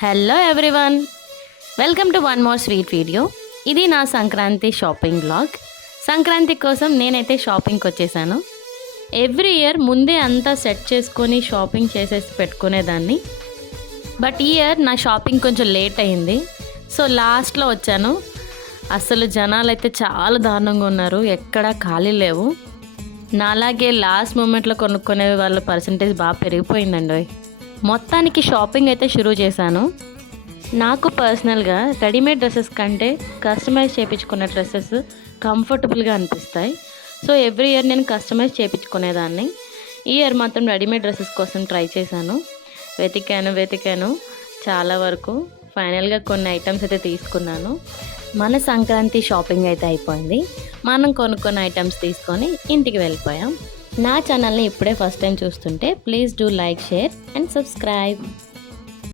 Hello everyone, welcome to one more sweet video. ఇది నా Sankranti shopping vlog. Sankranti కోసం నేనైతే షాపింగ్కి వచ్చేసాను. ఎవ్రీ ఇయర్ ముందే అంతా సెట్ చేసుకొని షాపింగ్ చేసేసి పెట్టుకునేదాన్ని. బట్ ఈ ఇయర్ నా షాపింగ్ కొంచెం లేట్ అయింది. సో లాస్ట్లో వచ్చాను. అసలు జనాలు అయితే చాలా దారుణంగా ఉన్నారు, ఎక్కడా ఖాళీ లేవు. నాలాగే లాస్ట్ మూమెంట్లో కొనుక్కునే వాళ్ళ పర్సంటేజ్ బాగా పెరిగిపోయిందండి. మొత్తానికి షాపింగ్ అయితే షురూ చేశాను. నాకు పర్సనల్గా రెడీమేడ్ డ్రెస్సెస్ కంటే కస్టమైజ్ చేయించుకున్న డ్రెస్సెస్ కంఫర్టబుల్గా అనిపిస్తాయి. సో ఎవ్రీ ఇయర్ నేను కస్టమైజ్ చేయించుకునేదాన్ని. ఈ ఇయర్ మాత్రం రెడీమేడ్ డ్రెస్సెస్ కోసం ట్రై చేశాను. వెతికాను చాలా వరకు. ఫైనల్గా కొన్ని ఐటమ్స్ అయితే తీసుకున్నాను. మన సంక్రాంతి షాపింగ్ అయితే అయిపోయింది. మనం కొనుక్కున్న ఐటమ్స్ తీసుకొని ఇంటికి వెళ్ళిపోయాం. నా ఛానల్ని ఇప్పుడే ఫస్ట్ టైం చూస్తుంటే please do like, share and subscribe.